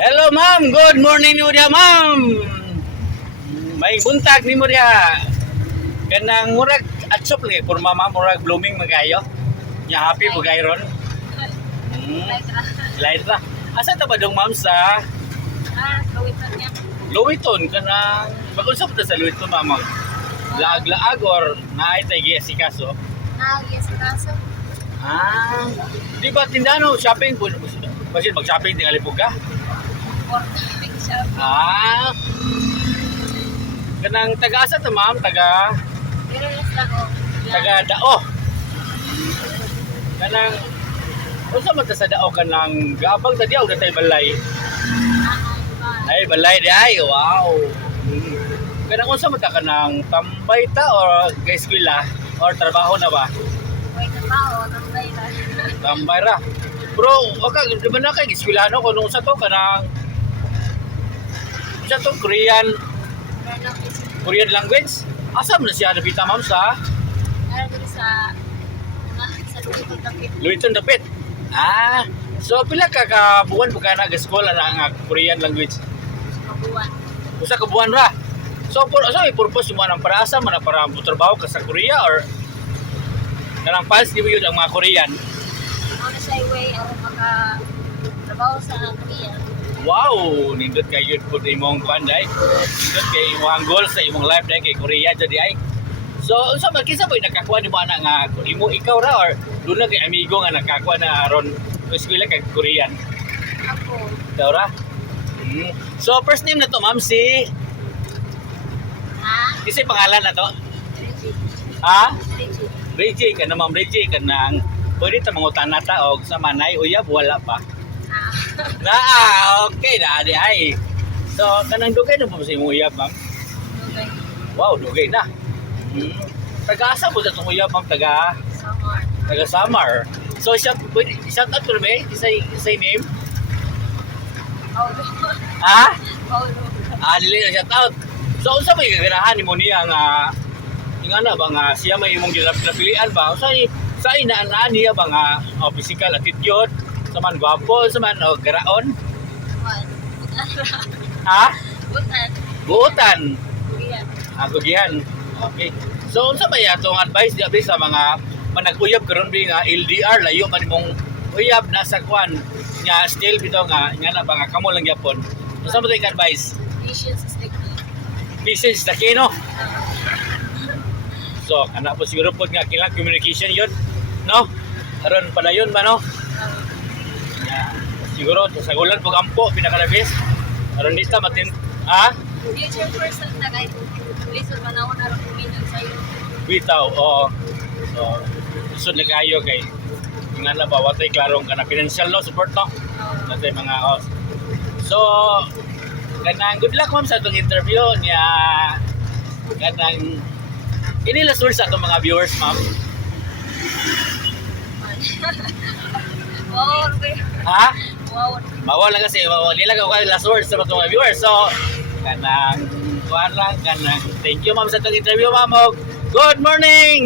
Hello ma'am, good morning ni mo diha ma'am. May buntag ni mo diha. Kanang murag atsop lagi porma ma'am, murag blooming magayo. Nya happy po gayron. Light ra. Asa ta ba dong ma'am sa Kawitan niya. Luwiton kanang pag-usap ta sa Luwiton ma'am. Laag-laag or naay tay giasikaso. Yes, kaso. Di ba tindano shopping po? Kasi mag-shopping tingali po ka? Or big shop. Kanang taga-asa to ma'am, taga Pero yes lang o. Dao. Kanang unsa man ta sa Dao kanang gaabang ta diaw datay balay. Ay balay di ay wow. Kanang unsa man ta kanang tambay ta or kay eskwela or trabaho na ba? Wait na ba o? Tambay na. Tambay ra. Bro, waka di ba na kay eskwelano kun unsa to kanang unsa to Korean language? Asa man siya nabita ma'am sa Ano dito sa Luwitong Dapit. Luwiton Dapit. So pila ka buwan po ka nag-eskwela na nga Korean language? Kabuan. Usa ka buwan ra. So asa may purpose mo nang para asa man para trabaho ka sa Korea or kanang fans di mo yun ang mga Korean? Ako na sa way ako maka-trabaho sa Korea. Wow, nindot kay yun po imong panday. Nindot kay imong goal sa imong life dahil kay Korea jadi ay. So unsa man kinsa boy nakakuha nimo ana nga imo ikaw ra or doon na kay amigo nga nakakuha na aron eskwela kay Korean? Ako. Ikaw ra? So first name na to ma'am si kasi pangalan na to? Reggie. Reggie. Reggie. Ka na ma'am Reggie ka nang pwede ta mangutan nata og sa manay uyab wala pa. Okay na di ay. So kanang dugay na po sa imong uyab ma'am. Okay. Wow, dugay na. Taga-asa po sa itong uyab ma'am, taga Samar. So shout out to me, say name. Paulo. Paulo. Dili na shout out. So unsa may gaganahan nimo niya nga ingana ba nga siya may imong ginapilian ba? Sa inaan niya ba nga physical attitude, sa man gwapo, sa man garaon? Butan. Buutan. Kuya. Kugihan. Okay. So unsa ba atong advice diya sa mga manag-uyab karon bi nga LDR layo man imong uyab nasa kwan nga still bitaw nga na ba nga kamo lang gyapon. Unsa ba tay advice? Patience is the key. Patience ta kino. So ana po siguro pod nga kilang communication yun, no? Aron padayon ba no? Siguro sa gulan pag ampo pinakalabis. Aron dita matin Future person na kahit listen manawon na rin kuminan sa'yo. bitaw oo. So isod na kayo kay nga na ba watay klarong kana financial no support no. Natay mga So kanang good luck ma'am sa atong interview niya kanang ini last words sa atong mga viewers ma'am. Wow, okay. Wow. Bawal lang kasi nila ka last words sa atong mga viewers. So kanang kuan lang kanang thank you ma'am sa atong interview ma'am. Good morning.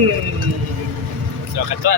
So kato